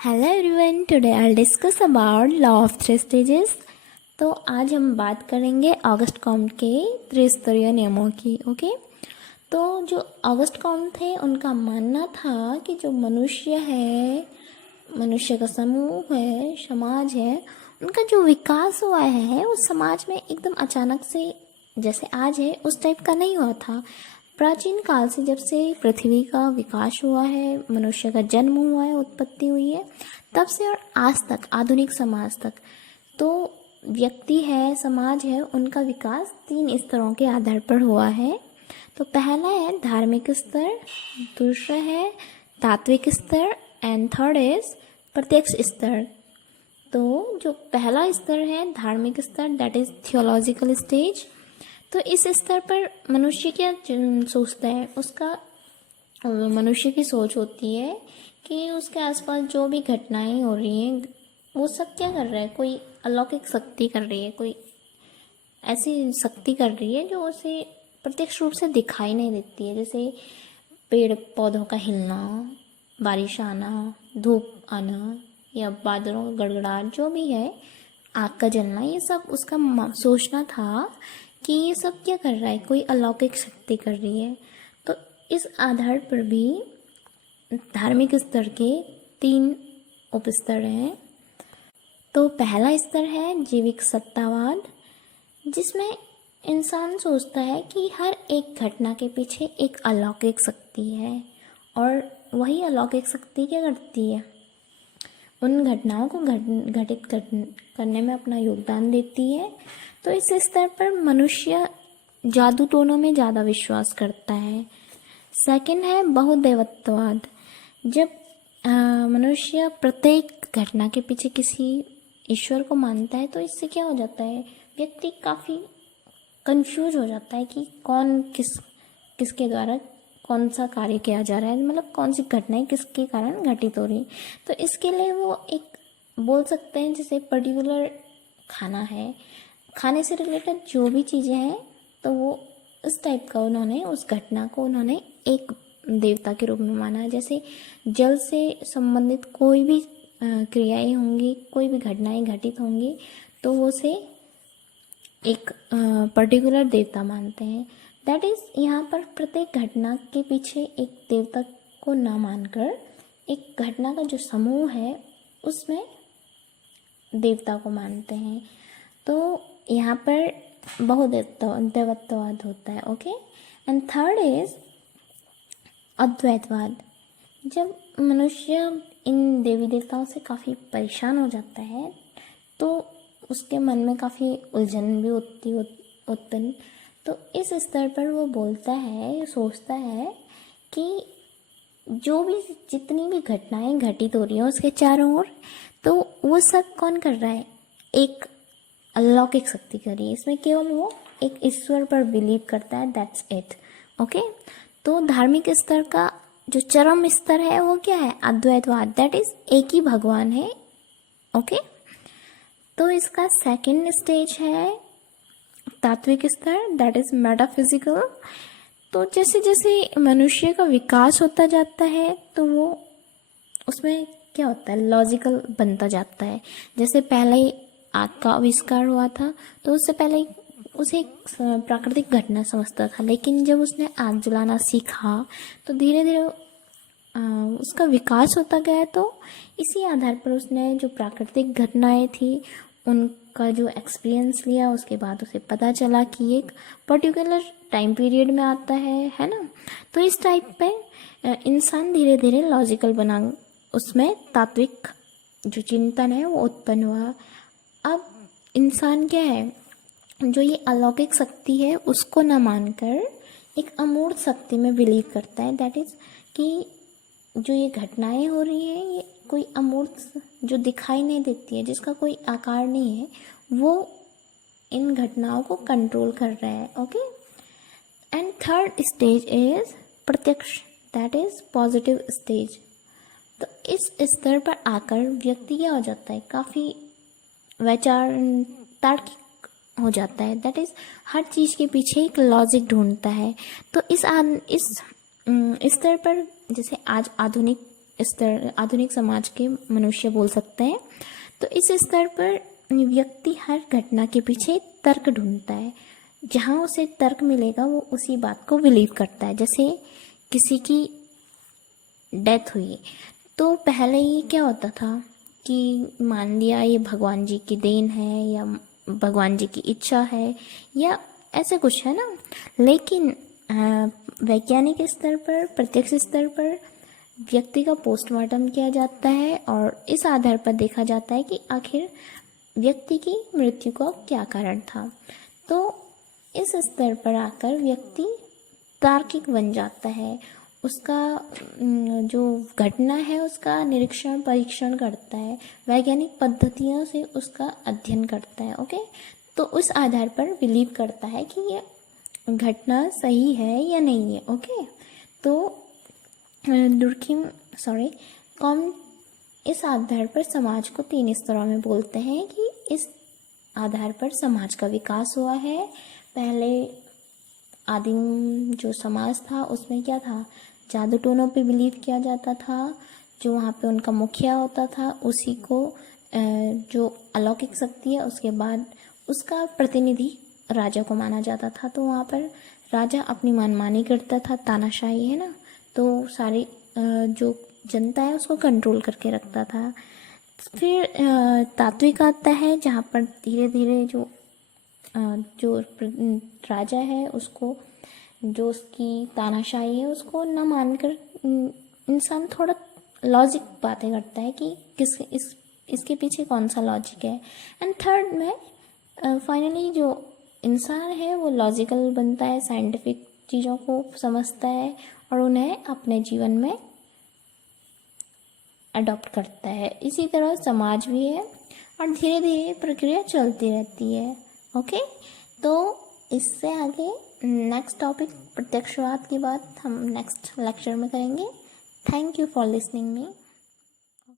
Hello everyone, today I discuss about law of three stages. तो आज हम बात करेंगे ऑगस्ट कॉम्ट के त्रिस्तरीय नियमों की। ओके, तो जो ऑगस्ट कॉम्ट थे उनका मानना था कि जो मनुष्य है, मनुष्य का समूह है, समाज है, उनका जो विकास हुआ है उस समाज में एकदम अचानक से जैसे आज है उस टाइप का नहीं हुआ था। प्राचीन काल से जब से पृथ्वी का विकास हुआ है, मनुष्य का जन्म हुआ है, उत्पत्ति हुई है, तब से और आज तक आधुनिक समाज तक तो व्यक्ति है, समाज है, उनका विकास 3 स्तरों के आधार पर हुआ है। तो पहला है धार्मिक स्तर, दूसरा है तात्विक स्तर एंड थर्ड इज प्रत्यक्ष स्तर। तो जो पहला स्तर है धार्मिक स्तर, दैट इज थियोलॉजिकल स्टेज। तो इस स्तर पर मनुष्य क्या सोचता है, उसका मनुष्य की सोच होती है कि उसके आसपास जो भी घटनाएं हो रही हैं वो सब क्या कर रहा है, कोई अलौकिक शक्ति कर रही है, कोई ऐसी शक्ति कर रही है जो उसे प्रत्यक्ष रूप से दिखाई नहीं देती है। जैसे पेड़ पौधों का हिलना, बारिश आना, धूप आना या बादलों का गड़गड़ाहट, जो भी है, आग का जलना, ये सब उसका सोचना था कि ये सब क्या कर रहा है, कोई अलौकिक शक्ति कर रही है। तो इस आधार पर भी धार्मिक स्तर के 3 उपस्तर हैं। तो पहला स्तर है जैविक सत्तावाद, जिसमें इंसान सोचता है कि हर एक घटना के पीछे एक अलौकिक शक्ति है और वही अलौकिक शक्ति क्या करती है, उन घटनाओं को घटित करने में अपना योगदान देती है। तो इस स्तर पर मनुष्य जादू टोनों में ज़्यादा विश्वास करता है। सेकंड है बहुदेवत्ववाद। जब मनुष्य प्रत्येक घटना के पीछे किसी ईश्वर को मानता है तो इससे क्या हो जाता है, व्यक्ति काफ़ी कंफ्यूज हो जाता है कि कौन किसके द्वारा कौन सा कार्य किया जा रहा है, मतलब कौन सी घटनाएं किसके कारण घटित हो रही। तो इसके लिए वो एक बोल सकते हैं, जैसे पर्टिकुलर खाना है, खाने से रिलेटेड जो भी चीज़ें हैं, तो वो इस टाइप का उन्होंने उस घटना को उन्होंने एक देवता के रूप में माना। जैसे जल से संबंधित कोई भी क्रियाएं होंगी, कोई भी घटनाएं घटित होंगी, तो वो से एक पर्टिकुलर देवता मानते हैं। दैट इज़ यहाँ पर प्रत्येक घटना के पीछे एक देवता को ना मानकर एक घटना का जो समूह है उसमें देवता को मानते हैं। तो यहाँ पर बहुदेवत्ववाद होता है। ओके, एंड थर्ड इज अद्वैतवाद। जब मनुष्य इन देवी देवताओं से काफ़ी परेशान हो जाता है तो उसके मन में काफ़ी उलझन भी होती उत्पन्न। तो इस स्तर पर वो बोलता है, सोचता है कि जो भी जितनी भी घटनाएं घटित हो रही हैं उसके चारों ओर, तो वो सब कौन कर रहा है, एक अलौकिक शक्ति कर रही है। इसमें केवल वो एक ईश्वर पर बिलीव करता है, दैट्स इट। ओके, तो धार्मिक स्तर का जो चरम स्तर है वो क्या है, अद्वैतवाद, दैट इज एक ही भगवान है। ओके, तो इसका सेकंड स्टेज है तात्विक स्तर, दैट इज मेटाफिजिकल। तो जैसे जैसे मनुष्य का विकास होता जाता है तो वो उसमें क्या होता है, लॉजिकल बनता जाता है। जैसे पहले ही आग का आविष्कार हुआ था तो उससे पहले उसे एक प्राकृतिक घटना समझता था, लेकिन जब उसने आग जलाना सीखा तो धीरे धीरे उसका विकास होता गया। तो इसी आधार पर उसने जो प्राकृतिक घटनाएं थी उनका जो एक्सपीरियंस लिया, उसके बाद उसे पता चला कि एक पर्टिकुलर टाइम पीरियड में आता है ना। तो इस टाइप पे इंसान धीरे धीरे लॉजिकल बना, उसमें तात्विक जो चिंतन है वो उत्पन्न हुआ। अब इंसान क्या है, जो ये अलौकिक शक्ति है उसको न मानकर एक अमूर्त शक्ति में बिलीव करता है। दैट इज़ कि जो ये घटनाएं हो रही हैं ये कोई अमूर्त जो दिखाई नहीं देती है, जिसका कोई आकार नहीं है, वो इन घटनाओं को कंट्रोल कर रहा है। Okay, and third stage is प्रत्यक्ष, दैट इज पॉजिटिव स्टेज। तो इस स्तर पर आकर व्यक्ति क्या हो जाता है, काफ़ी वैचार तार्किक हो जाता है। दैट इज़ हर चीज़ के पीछे एक लॉजिक ढूंढता है। तो इस स्तर पर जैसे आज आधुनिक स्तर, आधुनिक समाज के मनुष्य बोल सकते हैं। तो इस स्तर पर व्यक्ति हर घटना के पीछे तर्क ढूंढता है। जहाँ उसे तर्क मिलेगा वो उसी बात को बिलीव करता है। जैसे किसी की डेथ हुई तो पहले ये क्या होता था कि मान लिया ये भगवान जी की देन है या भगवान जी की इच्छा है या ऐसे कुछ है ना। लेकिन वैज्ञानिक स्तर पर, प्रत्यक्ष स्तर पर व्यक्ति का पोस्टमार्टम किया जाता है और इस आधार पर देखा जाता है कि आखिर व्यक्ति की मृत्यु का क्या कारण था। तो इस स्तर पर आकर व्यक्ति तार्किक बन जाता है। उसका जो घटना है उसका निरीक्षण परीक्षण करता है, वैज्ञानिक पद्धतियों से उसका अध्ययन करता है। ओके, तो उस आधार पर बिलीव करता है कि ये घटना सही है या नहीं है। ओके, तो कॉम इस आधार पर समाज को 3 स्तरों में बोलते हैं कि इस आधार पर समाज का विकास हुआ है। पहले आदिम जो समाज था उसमें क्या था, जादू टोनों पे बिलीव किया जाता था। जो वहाँ पे उनका मुखिया होता था उसी को जो अलौकिक शक्ति है उसके बाद उसका प्रतिनिधि राजा को माना जाता था। तो वहाँ पर राजा अपनी मनमानी करता था, तानाशाही है ना, तो सारी जो जनता है उसको कंट्रोल करके रखता था। फिर तात्विक आता है जहाँ पर धीरे धीरे जो राजा है उसको, जो उसकी तानाशाही है उसको न मानकर इंसान थोड़ा लॉजिक बातें करता है कि इसके पीछे कौन सा लॉजिक है। एंड थर्ड में फाइनली जो इंसान है वो लॉजिकल बनता है, साइंटिफिक चीज़ों को समझता है और उन्हें अपने जीवन में अडॉप्ट करता है। इसी तरह समाज भी है और धीरे धीरे प्रक्रिया चलती रहती है। ओके, तो इससे आगे नेक्स्ट टॉपिक प्रत्यक्षवाद की बात हम नेक्स्ट लेक्चर में करेंगे। Thank you for listening me.